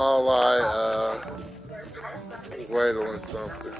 All right, wait on something.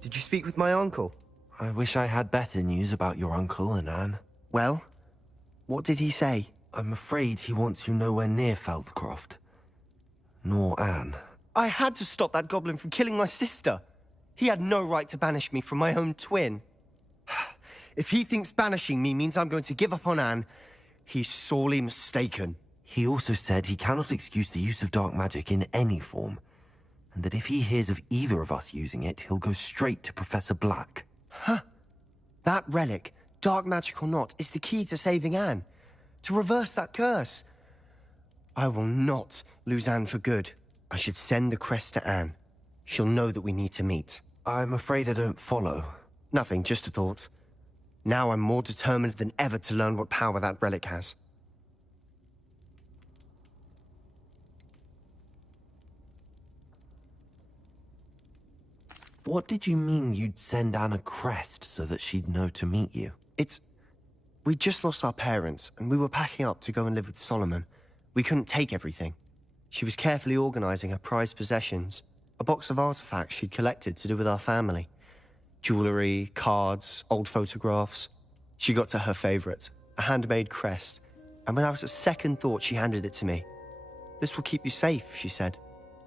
Did you speak with my uncle? I wish I had better news about your uncle and Anne. Well, what did he say? I'm afraid he wants you nowhere near Feldcroft. Nor Anne. I had to stop that goblin from killing my sister. He had no right to banish me from my own twin. If he thinks banishing me means I'm going to give up on Anne, he's sorely mistaken. He also said he cannot excuse the use of dark magic in any form, and that if he hears of either of us using it, he'll go straight to Professor Black. Huh. That relic, dark magic or not, is the key to saving Anne. To reverse that curse. I will not lose Anne for good. I should send the crest to Anne. She'll know that we need to meet. I'm afraid I don't follow. Nothing, just a thought. Now I'm more determined than ever to learn what power that relic has. What did you mean you'd send Anne a crest so that she'd know to meet you? We just lost our parents, and we were packing up to go and live with Solomon. We couldn't take everything. She was carefully organizing her prized possessions, a box of artifacts she'd collected to do with our family. Jewelry, cards, old photographs. She got to her favorite, a handmade crest, and without a second thought she handed it to me. "This will keep you safe," she said.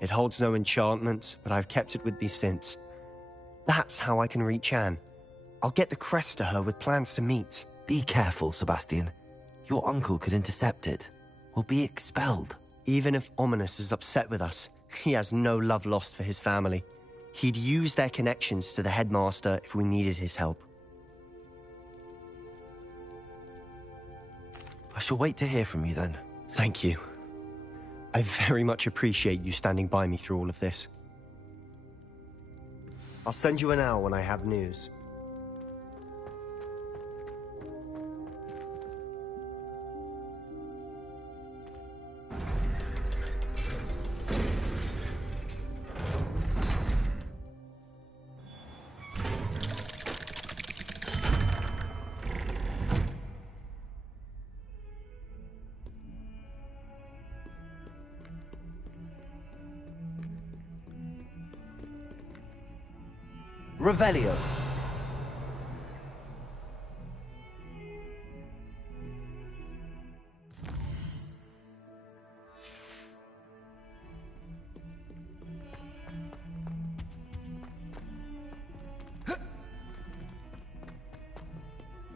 "It holds no enchantment, but I've kept it with me since. That's how I can reach Anne. I'll get the crest to her with plans to meet." Be careful, Sebastian. Your uncle could intercept it. We'll be expelled. Even if Ominous is upset with us, he has no love lost for his family. He'd use their connections to the headmaster if we needed his help. I shall wait to hear from you then. Thank you. I very much appreciate you standing by me through all of this. I'll send you an hour when I have news. Revelio.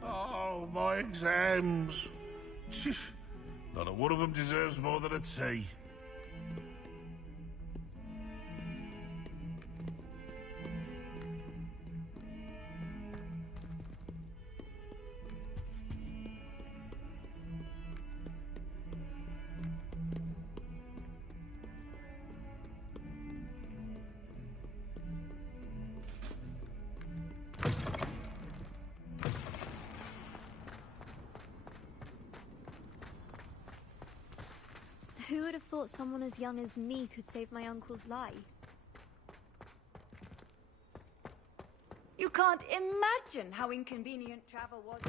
Oh, my exams. Not a one of them deserves more than a tea. Who would have thought someone as young as me could save my uncle's life? You can't imagine how inconvenient travel was.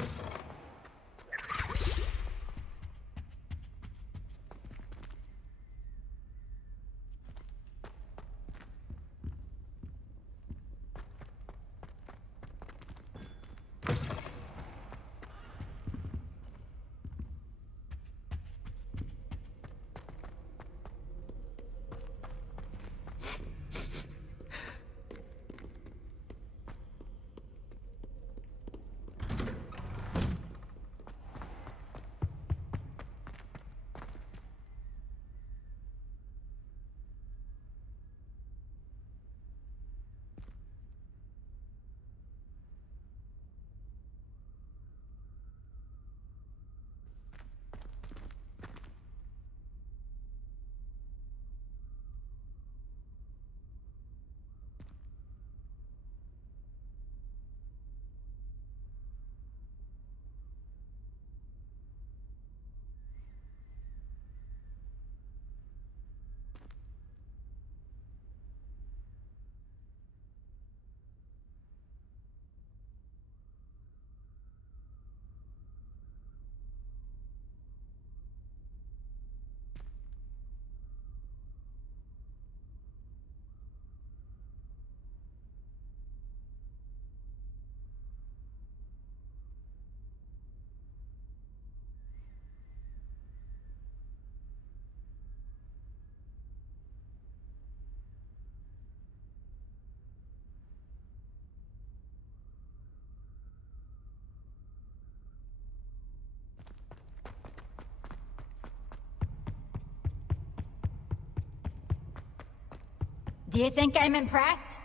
Do you think I'm impressed?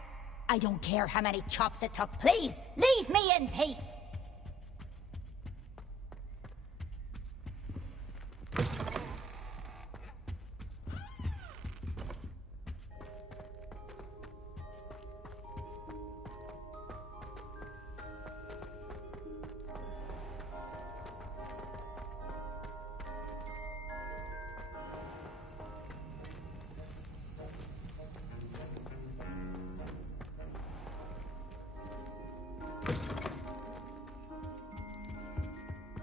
I don't care how many chops it took. Please, leave me in peace!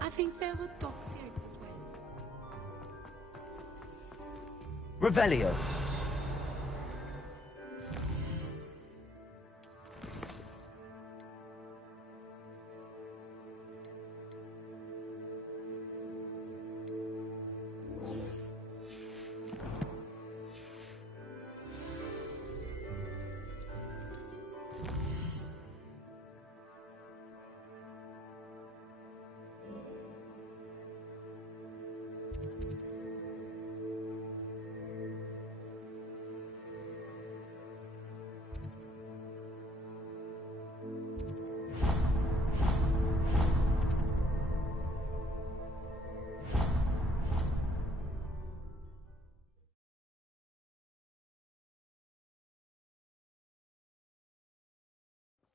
I think there were doxy eggs as well. Revelio.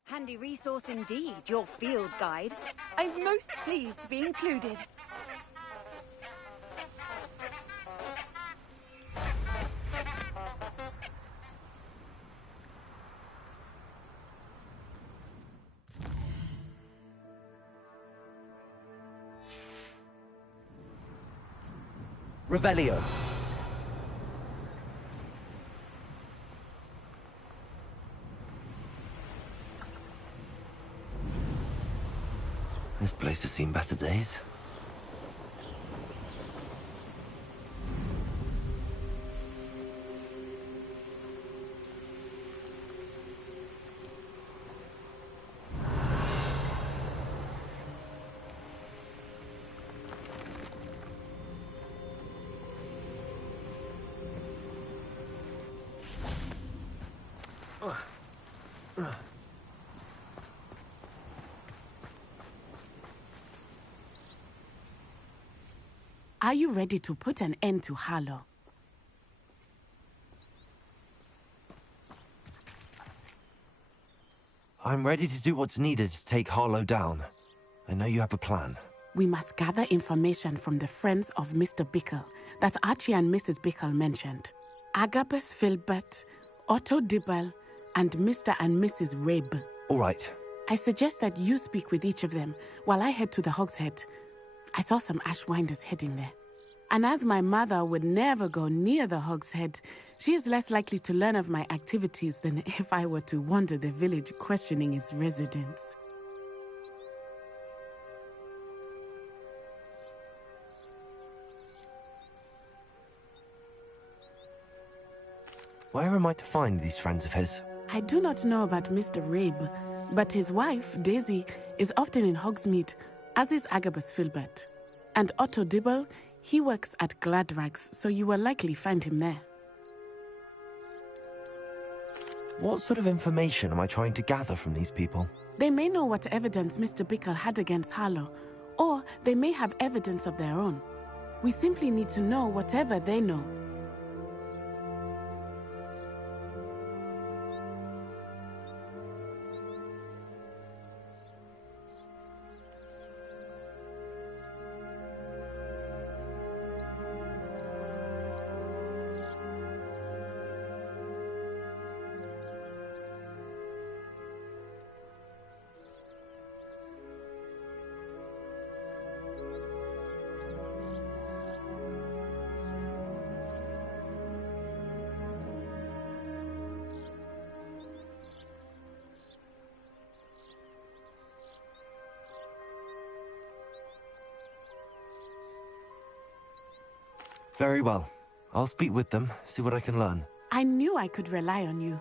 Handy resource indeed, your field guide. I'm most pleased to be included. Revelio. This place has seen better days. Are you ready to put an end to Harlow? I'm ready to do what's needed to take Harlow down. I know you have a plan. We must gather information from the friends of Mr. Bickle that Archie and Mrs. Bickle mentioned. Agabus Filbert, Otto Dibble, and Mr. and Mrs. Rabe. All right. I suggest that you speak with each of them while I head to the Hogshead. I saw some Ashwinders heading there. And as my mother would never go near the Hogshead, she is less likely to learn of my activities than if I were to wander the village questioning its residents. Where am I to find these friends of his? I do not know about Mr. Rabe, but his wife, Daisy, is often in Hogsmeade, as is Agabus Filbert. And Otto Dibble, he works at Gladrags, so you will likely find him there. What sort of information am I trying to gather from these people? They may know what evidence Mr. Bickle had against Harlow, or they may have evidence of their own. We simply need to know whatever they know. Very well. I'll speak with them, see what I can learn. I knew I could rely on you.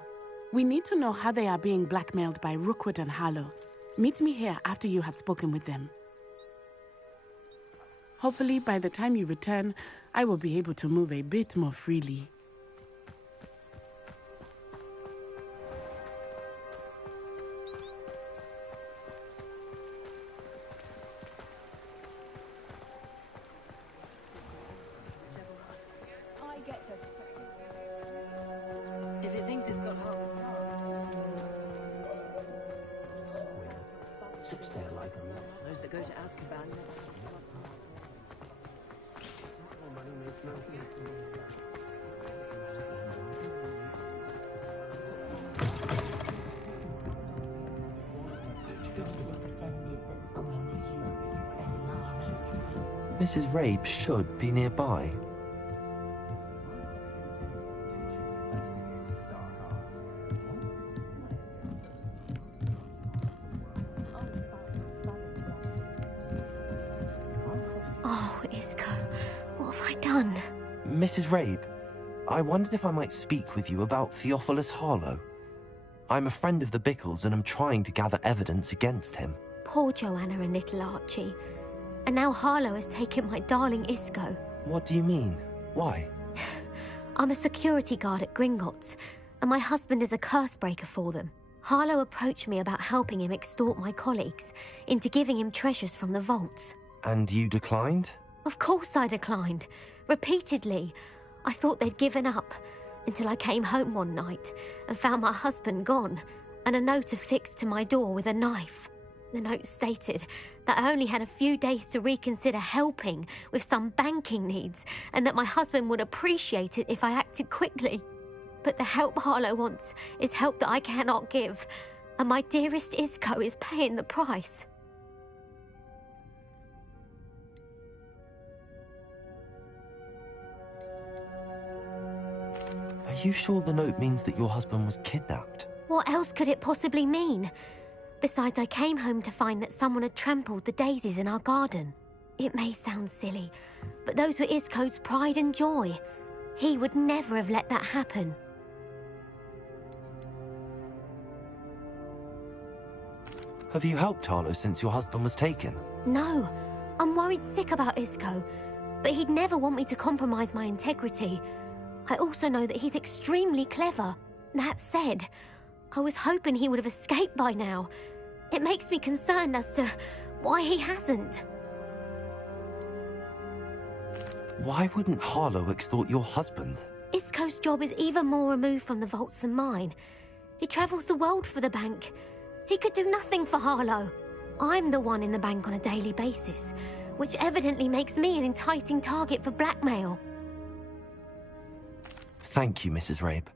We need to know how they are being blackmailed by Rookwood and Harlow. Meet me here after you have spoken with them. Hopefully, by the time you return, I will be able to move a bit more freely. Sits there like a lot. Those that go to Azkaban. Mrs. Rabe should be nearby. Oh, Isco, what have I done? Mrs. Rabe, I wondered if I might speak with you about Theophilus Harlow. I'm a friend of the Bickles and I'm trying to gather evidence against him. Poor Joanna and little Archie. And now Harlow has taken my darling Isco. What do you mean? Why? I'm a security guard at Gringotts, and my husband is a curse breaker for them. Harlow approached me about helping him extort my colleagues into giving him treasures from the vaults. And you declined? Of course I declined. Repeatedly. I thought they'd given up, until I came home one night and found my husband gone, and a note affixed to my door with a knife. The note stated that I only had a few days to reconsider helping with some banking needs, and that my husband would appreciate it if I acted quickly. But the help Harlow wants is help that I cannot give, and my dearest Isco is paying the price. Are you sure the note means that your husband was kidnapped? What else could it possibly mean? Besides, I came home to find that someone had trampled the daisies in our garden. It may sound silly, but those were Isco's pride and joy. He would never have let that happen. Have you helped Harlow since your husband was taken? No, I'm worried sick about Isco, but he'd never want me to compromise my integrity. I also know that he's extremely clever. That said, I was hoping he would have escaped by now. It makes me concerned as to why he hasn't. Why wouldn't Harlow extort your husband? Isco's job is even more removed from the vaults than mine. He travels the world for the bank. He could do nothing for Harlow. I'm the one in the bank on a daily basis, which evidently makes me an enticing target for blackmail. Thank you, Mrs. Rabe.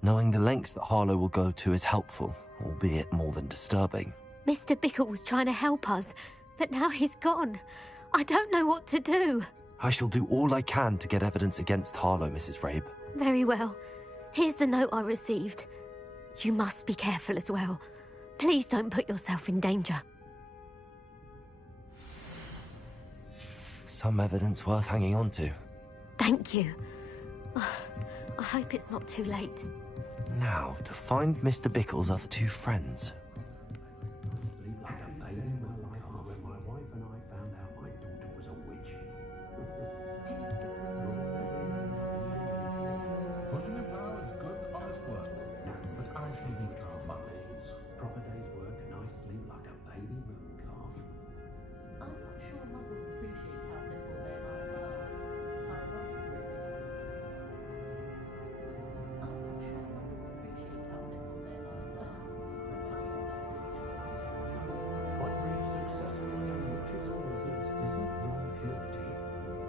Knowing the lengths that Harlow will go to is helpful, albeit more than disturbing. Mr. Bickle was trying to help us, but now he's gone. I don't know what to do. I shall do all I can to get evidence against Harlow, Mrs. Rabe. Very well. Here's the note I received. You must be careful as well. Please don't put yourself in danger. Some evidence worth hanging on to. Thank you. I hope it's not too late. Now, to find Mr. Bickle's other two friends. Pushing your power is good, honest work. But I shall need your monkeys. Proper day's work nicely like a baby moon calf. I'm not sure muggles appreciate how simple their lives are. Ironically. I'm not sure muggles appreciate how simple their lives are. What brings successful young witches or wizards isn't blind purity,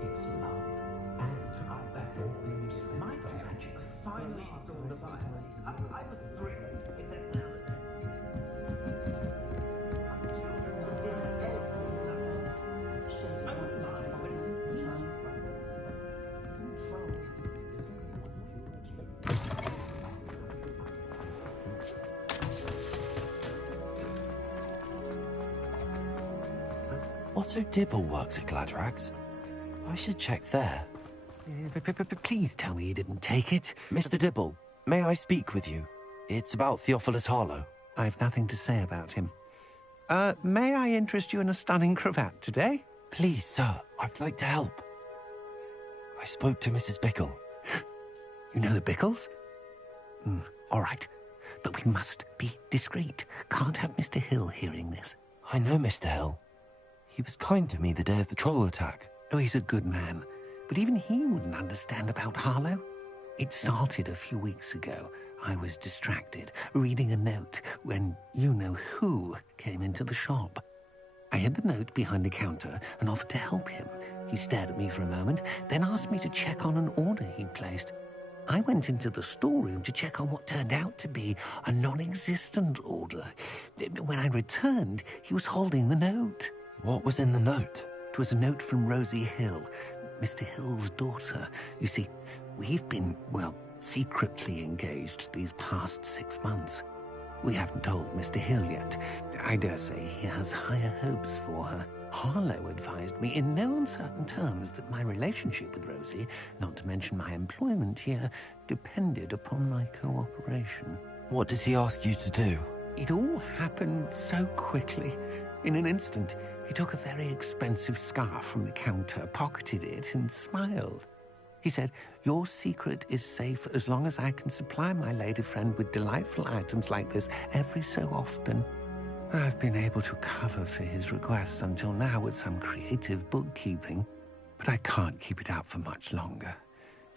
it's love. And I bet all the respect my parents finally installed a fireplace. I was thrilled, except now that children for dinner, eggs and supper. I wouldn't mind, but it's time. Control Otto Dibble works at Gladrags. I should check there. Please tell me you didn't take it. Mr. Dibble, may I speak with you? It's about Theophilus Harlow. I've nothing to say about him. May I interest you in a stunning cravat today? Please, sir, I'd like to help. I spoke to Mrs. Bickle. You know the Bickles? All right. But we must be discreet. Can't have Mr. Hill hearing this. I know Mr. Hill. He was kind to me the day of the troll attack. Oh, he's a good man. But even he wouldn't understand about Harlow. It started a few weeks ago. I was distracted, reading a note, when you-know-who came into the shop. I hid the note behind the counter and offered to help him. He stared at me for a moment, then asked me to check on an order he'd placed. I went into the storeroom to check on what turned out to be a non-existent order. When I returned, he was holding the note. What was in the note? It was a note from Rosie Hill, Mr. Hill's daughter. You see, we've been, well, secretly engaged these past 6 months. We haven't told Mr. Hill yet. I dare say he has higher hopes for her. Harlow advised me in no uncertain terms that my relationship with Rosie, not to mention my employment here, depended upon my cooperation. What did he ask you to do? It all happened so quickly. In an instant, he took a very expensive scarf from the counter, pocketed it, and smiled. He said, "Your secret is safe as long as I can supply my lady friend with delightful items like this every so often." I've been able to cover for his requests until now with some creative bookkeeping, but I can't keep it up for much longer.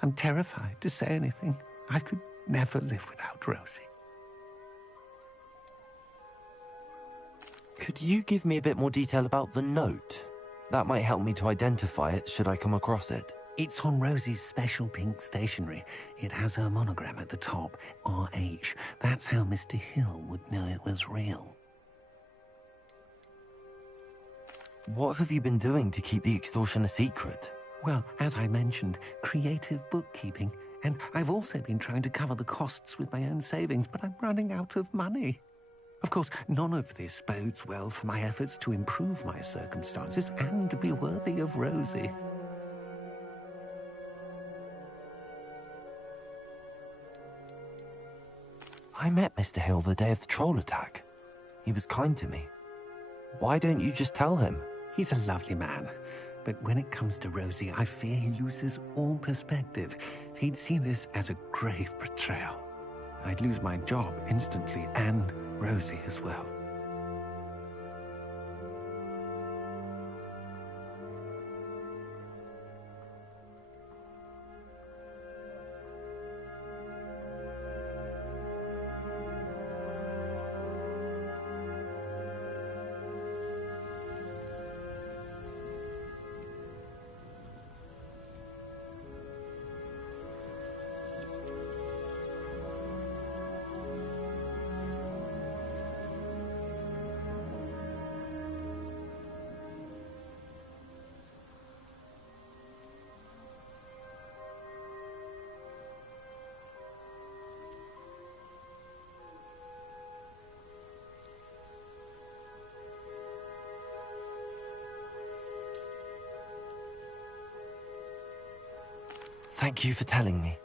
I'm terrified to say anything. I could never live without Rosie. Could you give me a bit more detail about the note? That might help me to identify it should I come across it. It's on Rosie's special pink stationery. It has her monogram at the top, RH. That's how Mr. Hill would know it was real. What have you been doing to keep the extortion a secret? Well, as I mentioned, creative bookkeeping. And I've also been trying to cover the costs with my own savings, but I'm running out of money. Of course, none of this bodes well for my efforts to improve my circumstances and to be worthy of Rosie. I met Mr. Hill the day of the troll attack. He was kind to me. Why don't you just tell him? He's a lovely man, but when it comes to Rosie, I fear he loses all perspective. He'd see this as a grave betrayal. I'd lose my job instantly, and Rosie as well. Thank you for telling me.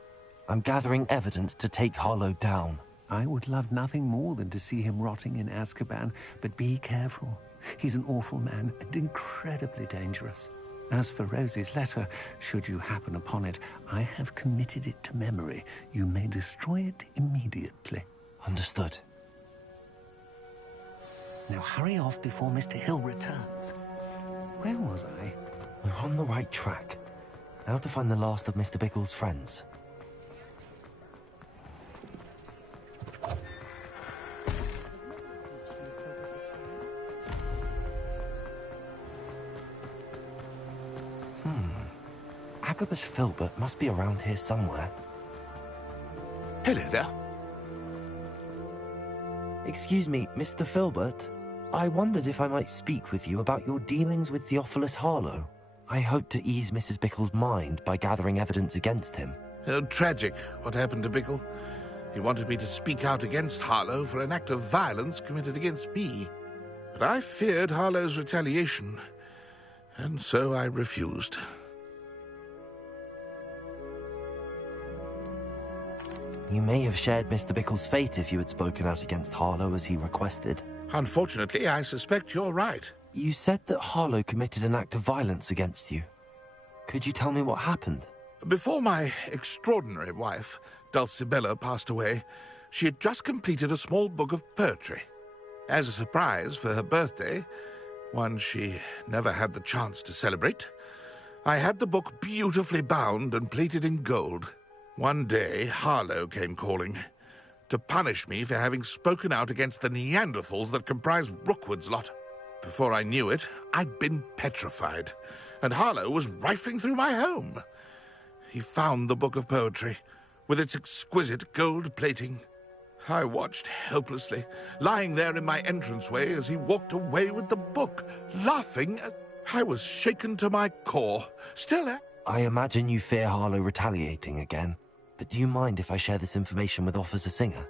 I'm gathering evidence to take Harlow down. I would love nothing more than to see him rotting in Azkaban, but be careful. He's an awful man and incredibly dangerous. As for Rosie's letter, should you happen upon it, I have committed it to memory. You may destroy it immediately. Understood. Now hurry off before Mr. Hill returns. Where was I? We're on the right track. Now to find the last of Mr. Bickle's friends. Agabus Filbert must be around here somewhere. Hello there. Excuse me, Mr. Filbert. I wondered if I might speak with you about your dealings with Theophilus Harlow. I hope to ease Mrs. Bickle's mind by gathering evidence against him. Oh, tragic, what happened to Bickle. He wanted me to speak out against Harlow for an act of violence committed against me. But I feared Harlow's retaliation, and so I refused. You may have shared Mr. Bickle's fate if you had spoken out against Harlow as he requested. Unfortunately, I suspect you're right. You said that Harlow committed an act of violence against you. Could you tell me what happened? Before my extraordinary wife, Dulcibella, passed away, she had just completed a small book of poetry. As a surprise for her birthday, one she never had the chance to celebrate, I had the book beautifully bound and plated in gold. One day, Harlow came calling to punish me for having spoken out against the Neanderthals that comprise Rookwood's lot. Before I knew it, I'd been petrified, and Harlow was rifling through my home. He found the book of poetry, with its exquisite gold plating. I watched helplessly, lying there in my entranceway as he walked away with the book, laughing. I was shaken to my core. Still, I imagine you fear Harlow retaliating again, but do you mind if I share this information with Officer Singer?